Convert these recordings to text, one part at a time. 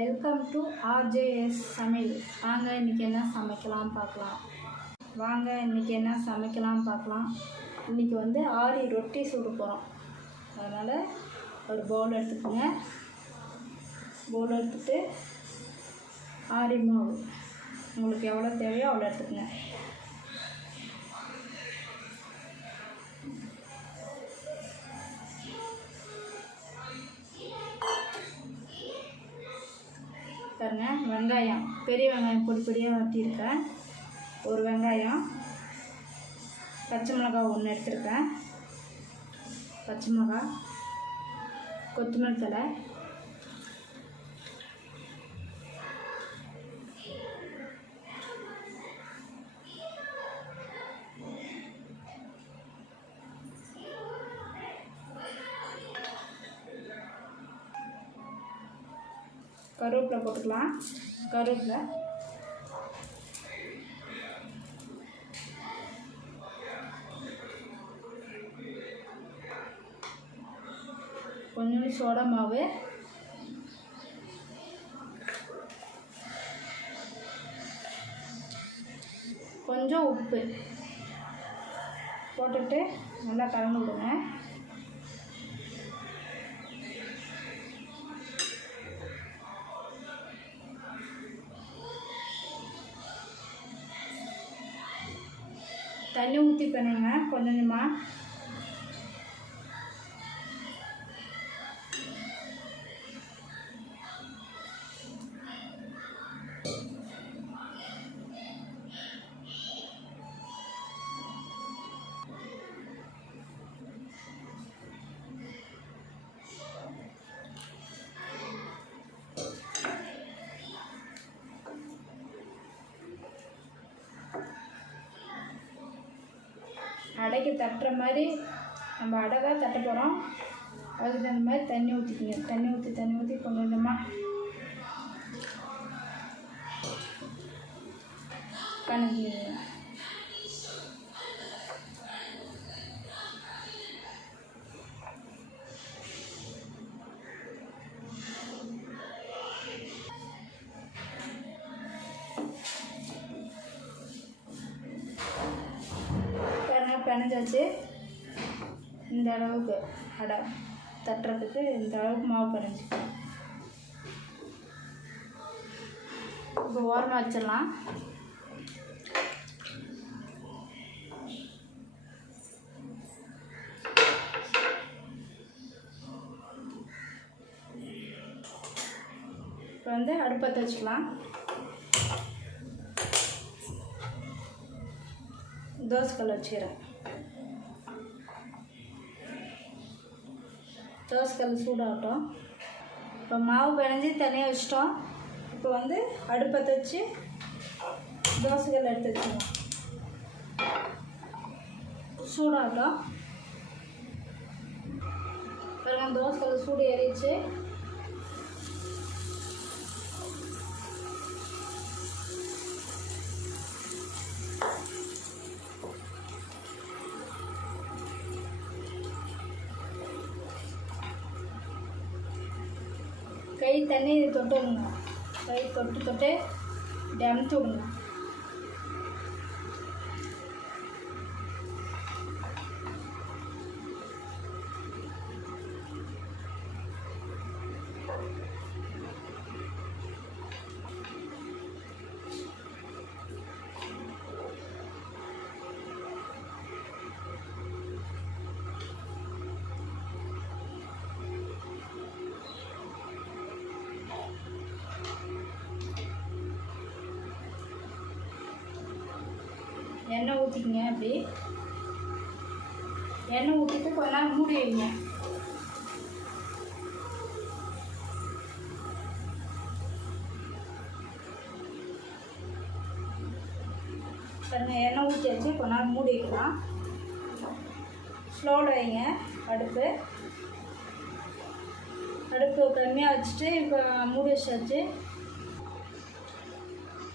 Welcome to RJ's சமையல். வாங்க இன்றைக்கி என்ன சமைக்கலாம் பார்க்கலாம். வாங்க இன்றைக்கி என்ன சமைக்கலாம் பார்க்கலாம். இன்றைக்கி வந்து ஆரி ரொட்டி சுட போகிறோம் அதனால் ஒரு பவுல் எடுத்துக்கோங்க. பவுல் எடுத்துகிட்டு ஆரி மாவு. உங்களுக்கு எவ்வளோ தேவையோ அவ்வளோ எடுத்துக்கோங்க. வெங்காயம் பெரிய வெங்காயம் பொடி பொடியாக வெட்டியிருக்கேன் ஒரு வெங்காயம் பச்சை மிளகாய் ஒன்று எடுத்திருக்கேன். பச்சை மிளகாய் கொத்தமல்லி தழை கருவேப்பிலை போட்டுக்கலாம். கருவேப்பிலை. கொஞ்சோண்டு சோடா மாவு. கொஞ்சம் உப்பு போட்டுட்டு நல்லா கலந்து விடுங்க. தண்ணி ஊற்றி பண்ணுங்க கொஞ்சம். கொஞ்சமாக அடைக்கு தட்டுற மாதிரி நம்ம அடை தான் தட்ட போகிறோம் அதுக்கு தகுந்த மாதிரி தண்ணி ஊற்றிக்கிங்க தண்ணி ஊற்றி தண்ணி ஊற்றி கொஞ்சம் கொஞ்சமாக கணக்கிங்க பிணைஞ்சாச்சு இந்த அளவுக்கு அடை தட்டுறதுக்கு இந்த அளவுக்கு மாவு பிணைஞ்சிக்கலாம் இப்போ ஓரமாக வச்சிடலாம். இப்போ வந்து அடுப்பை வச்சுக்கலாம். தோசைக்கல் வச்சுக்கிறேன். தோசை கல் சூடாகட்டும். இப்போ மாவு பிணைஞ்சி தனியாக வச்சிட்டோம். இப்போ வந்து அடுப்பை தச்சு தோசை தோசைக்கல் எடுத்து வச்சுக்கலாம் சூடாகட்டும். பாருங்க தோசைக்கல் சூடு ஏறிச்சு கை தண்ணி தொட்டு விடுங்க கை தொட்டு தொட்டு இப்படி எண்ணெய் ஊற்றிக்கிங்க அப்படி. எண்ணெய் ஊற்றிட்டு கொஞ்ச நேரம் மூடி வைங்க. பாருங்க எண்ணெய் ஊற்றி வச்சு கொஞ்ச நேரம் மூடி வைக்கலாம். ஸ்லோவில் வைங்க அடுப்பு. அடுப்பு கம்மியாக வச்சுட்டு இப்போ மூடி வச்சாச்சு.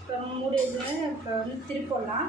இப்போ மூடி வச்சு இப்போ வந்து திருப்பலாம்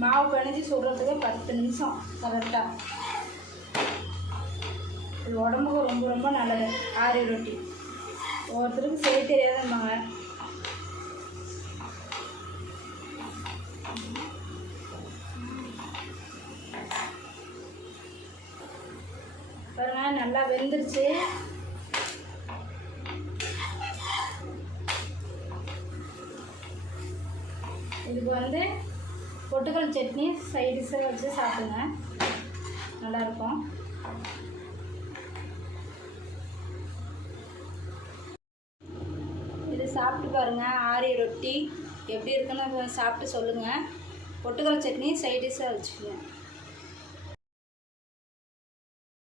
மாவு பிணைஞ்சி சுடுறதுக்கு பத்து நிமிஷம். கரெக்டாக இது உடம்புக்கு ரொம்ப ரொம்ப நல்லது. ஆரிய ரொட்டி. ஒவ்வொருத்தருக்கு செய்ய தெரியாதும்பாங்க. பாருங்க நல்லா வெந்துருச்சு. இதுக்கு வந்து பொட்டுக்கல் சட்னி சைடிஷாக வச்சு சாப்பிடுங்க. நல்லாயிருக்கும். இது சாப்பிட்டு பாருங்க ஆரி ரொட்டி. எப்படி இருக்குன்னு சாப்பிட்டு சொல்லுங்கள் பொட்டுக்கல் சட்னி சைடிஷாக வச்சுக்கோங்க.